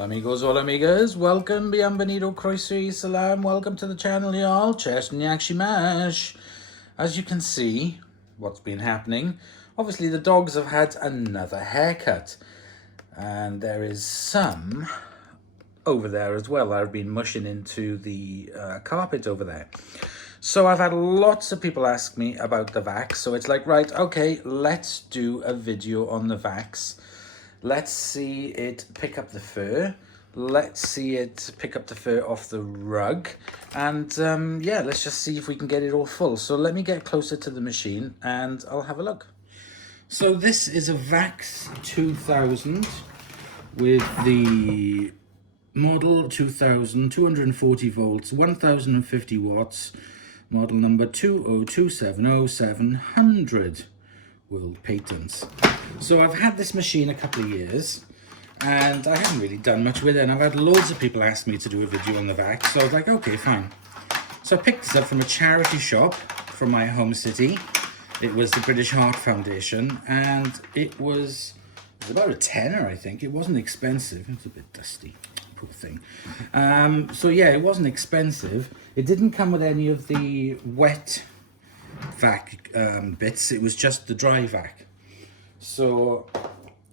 Hola amigos, hola amigas, welcome, bienvenido, croeso salam, welcome to the channel y'all, Chesniakshimash. As you can see, what's been happening, obviously the dogs have had another haircut. And there is some over there as well. I've been mushing into the carpet over there. So I've had lots of people ask me about the VAX. So it's like, right, okay, let's do a video on the VAX. Let's see it pick up the fur. Let's see it pick up the fur off the rug. And yeah, let's just see if we can get it all full. So let me get closer to the machine and I'll have a look. So this is a VAX 2000 with the model 2000, 240 volts, 1050 watts, model number 20270-700, world patents. So I've had this machine a couple of years and I haven't really done much with it, and I've had loads of people ask me to do a video on the VAX, so I was like, okay, fine. So I picked this up from a charity shop from my home city. It was the British Heart Foundation, and it was about a tenner, I think. It wasn't expensive. It was a bit dusty, poor thing. So yeah, it wasn't expensive. It didn't come with any of the wet vac bits. It was just the dry vac. So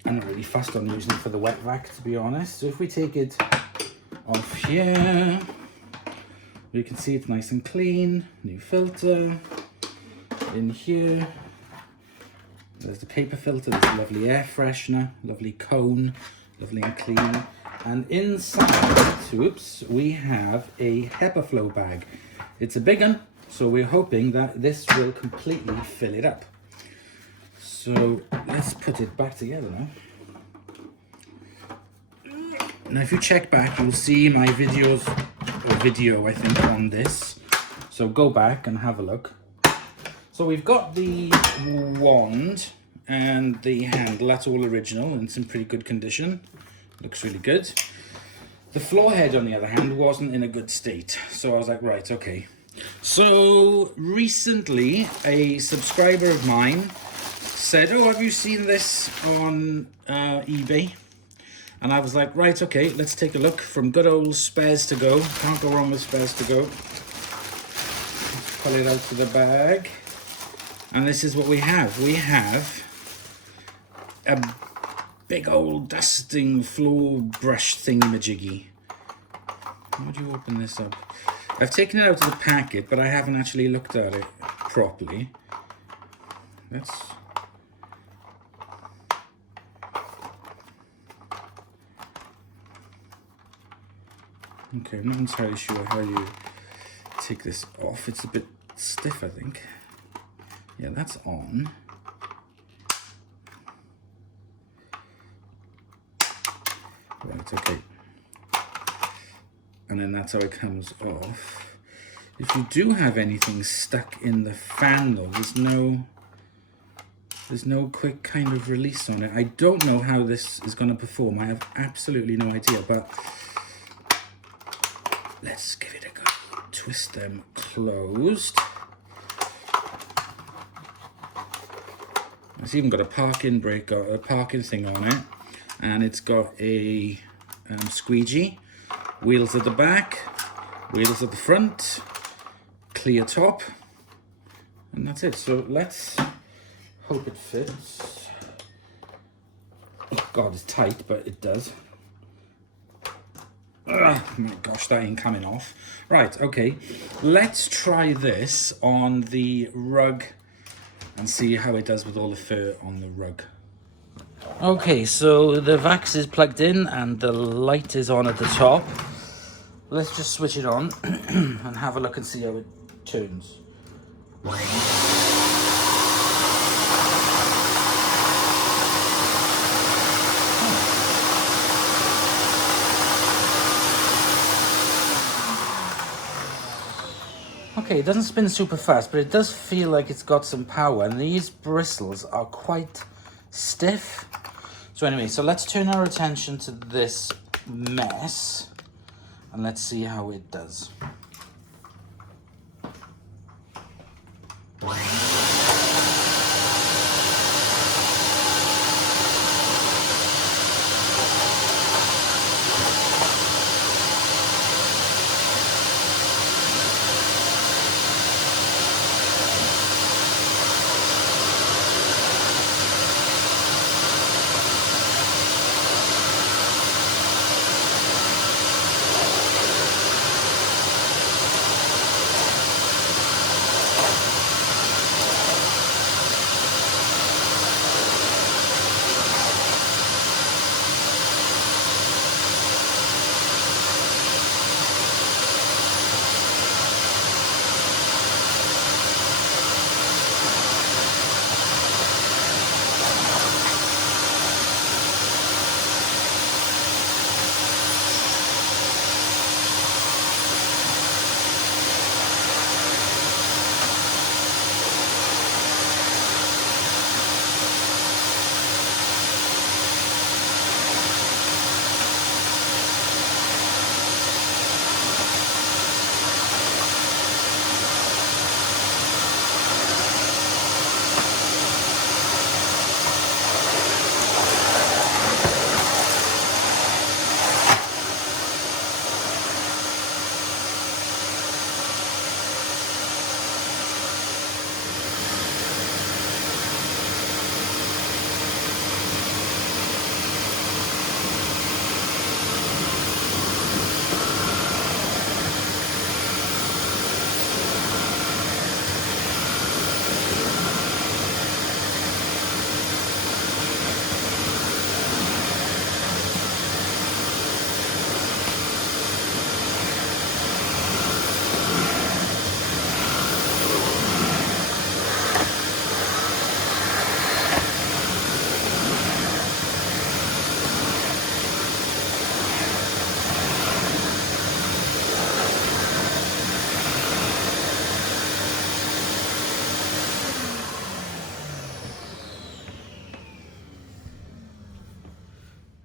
I'm not really fussed on using it for the wet vac, to be honest. So if we take it off here, you can see it's nice and clean. New filter. In here, there's the paper filter, there's a lovely air freshener, lovely cone, lovely and clean. And inside, whoops, we have a HEPA flow bag. It's a big one, so we're hoping that this will completely fill it up. So let's put it back together now. Now if you check back, you'll see my video I think on this. So go back and have a look. So we've got the wand and the handle, that's all original and it's in pretty good condition. Looks really good. The floor head, on the other hand, wasn't in a good state. So I was like, right, okay. So recently, a subscriber of mine said, oh, have you seen this on eBay? And I was like, right, okay, let's take a look. From good old Spares to Go. Can't go wrong with Spares to Go. Let's pull it out to the bag. And this is what we have. We have a big old dusting floor brush thingamajiggy. How do you open this up? I've taken it out of the packet, but I haven't actually looked at it properly. That's... Okay, I'm not entirely sure how you take this off. It's a bit stiff, I think. Yeah, that's on. Right, okay. And then that's how it comes off. If you do have anything stuck in the fan though, there's no quick kind of release on it. I don't know how this is going to perform. I have absolutely no idea, but let's give it a go. Twist them closed. It's even got a parking brake, a parking thing on it, and it's got a squeegee, wheels at the back, wheels at the front, clear top, and that's it. So let's hope it fits. Oh God, it's tight, but it does. Oh my gosh, that ain't coming off. Right, okay, let's try this on the rug and see how it does with all the fur on the rug. Okay, so the VAX is plugged in and the light is on at the top. Let's just switch it on and have a look and see how it turns. Okay, it doesn't spin super fast, but it does feel like it's got some power, and these bristles are quite stiff. So anyway, so let's turn our attention to this mess, and let's see how it does.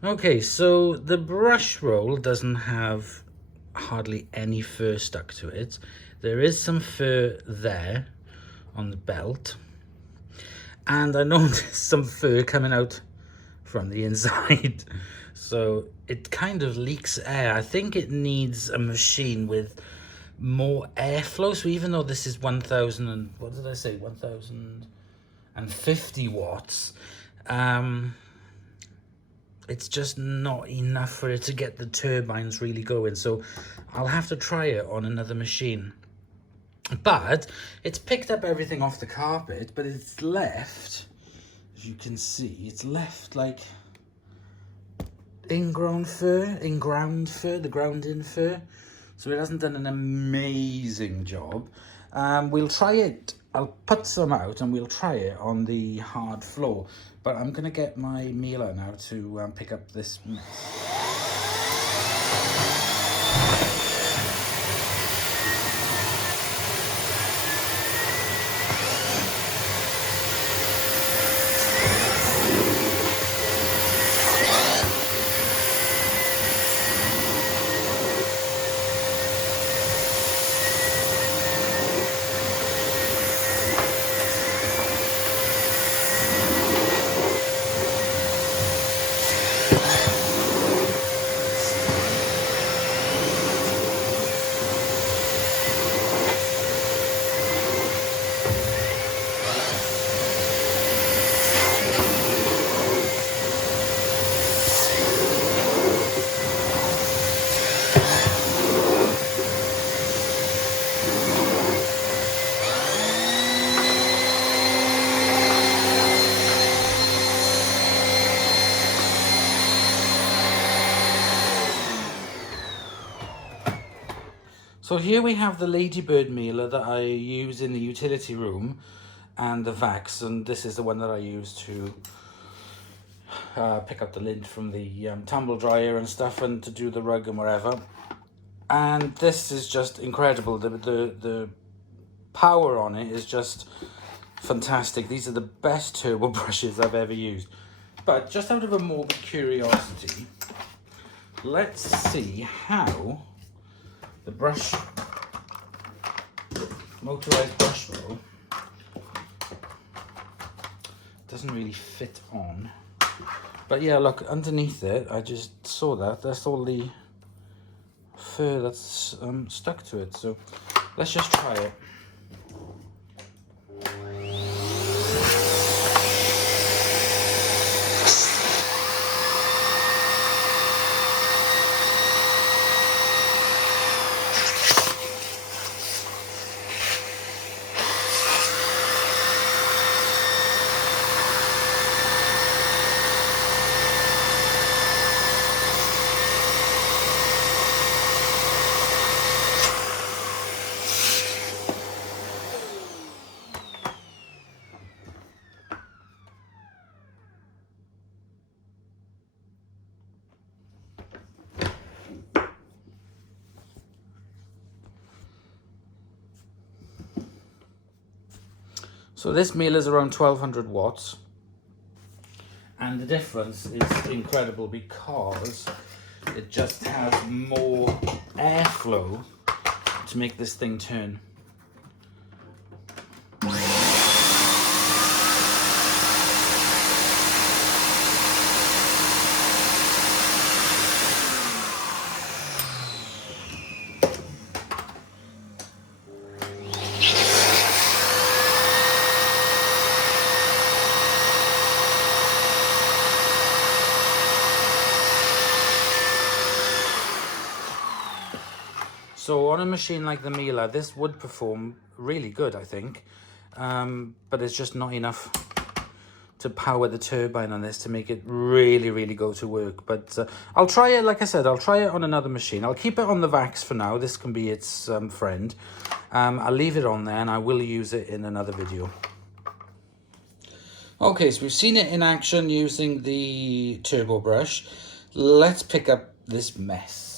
Okay, so the brush roll doesn't have hardly any fur stuck to it. There is some fur there on the belt, and I noticed some fur coming out from the inside. So it kind of leaks air. I think it needs a machine with more airflow. So even though this is 1000 and what did I say, 1050 watts, it's just not enough for it to get the turbines really going. So I'll have to try it on another machine. But it's picked up everything off the carpet, but it's left, as you can see, it's left like ingrown fur, the ground-in fur. So it hasn't done an amazing job. We'll try it. I'll put some out and we'll try it on the hard floor. But I'm going to get my Miele now to pick up this mess. So here we have the Ladybird Miele that I use in the utility room and the VAX, and this is the one that I use to pick up the lint from the tumble dryer and stuff, and to do the rug and wherever. And this is just incredible. The power on it is just fantastic. These are the best turbo brushes I've ever used. But just out of a morbid curiosity, let's see how the motorized brush roll doesn't really fit on. But yeah, look, underneath it, I just saw that's all the fur that's stuck to it. So let's just try it. So this Miele is around 1200 watts, and the difference is incredible because it just has more airflow to make this thing turn. So on a machine like the Miele, this would perform really good, I think, but it's just not enough to power the turbine on this to make it really, really go to work. But I'll try it, like I said, I'll try it on another machine. I'll keep it on the VAX for now. This can be its friend. I'll leave it on there and I will use it in another video. Okay, so we've seen it in action using the turbo brush. Let's pick up this mess.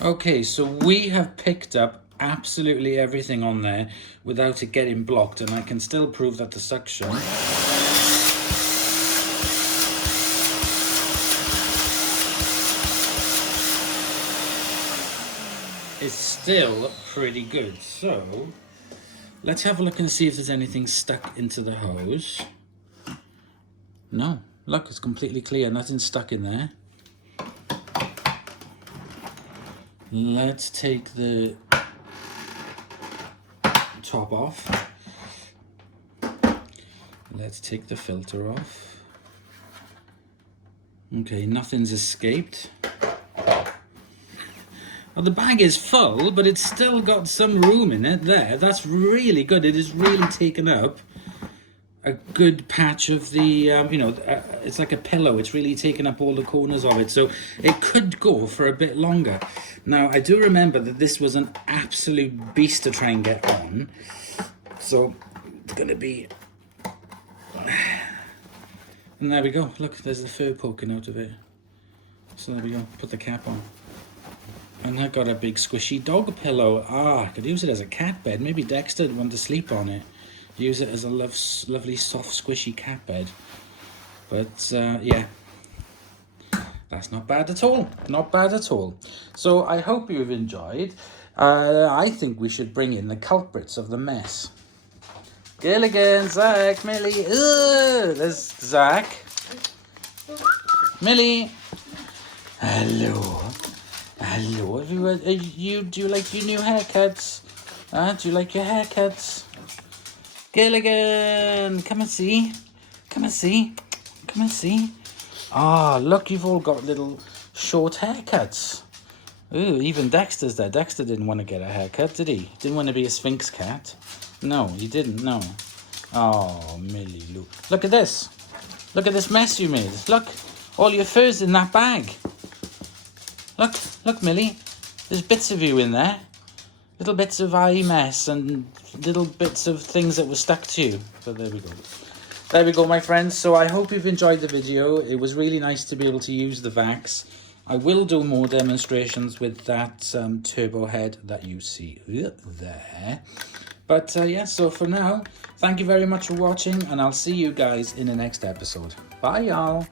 Okay, so we have picked up absolutely everything on there without it getting blocked, and I can still prove that the suction is still pretty good. So let's have a look and see if there's anything stuck into the hose. No, look, it's completely clear, nothing's stuck in there. Let's take the top off. Let's take the filter off. Okay, nothing's escaped. Well, the bag is full, but it's still got some room in it there. That's really good. It has really taken up a good patch of the, you know, it's like a pillow. It's really taken up all the corners of it. So it could go for a bit longer. Now, I do remember that this was an absolute beast to try and get on. So it's going to be... And there we go. Look, there's the fur poking out of it. So there we go. Put the cap on. And I got a big squishy dog pillow. Ah, I could use it as a cat bed. Maybe Dexter would want to sleep on it. Use it as a lovely, soft, squishy cat bed. But, yeah. That's not bad at all. Not bad at all. So, I hope you've enjoyed. I think we should bring in the culprits of the mess. Gilligan, Zach, Millie. There's Zach. Millie. Hello. Hello. Do you like your new haircuts? Do you like your haircuts? Gilligan, come and see. Come and see. Come and see. Ah, look, you've all got little short haircuts. Ooh, even Dexter's there. Dexter didn't want to get a haircut, did he? Didn't want to be a Sphinx cat. No, he didn't, no. Oh, Millie Lou. Look at this. Look at this mess you made. Look, all your fur's in that bag. Look, Millie. There's bits of you in there. Little bits of eye mess and little bits of things that were stuck to you. So there we go. There we go, my friends. So I hope you've enjoyed the video. It was really nice to be able to use the VAX. I will do more demonstrations with that turbo head that you see there. But yeah, so for now, thank you very much for watching, and I'll see you guys in the next episode. Bye, y'all.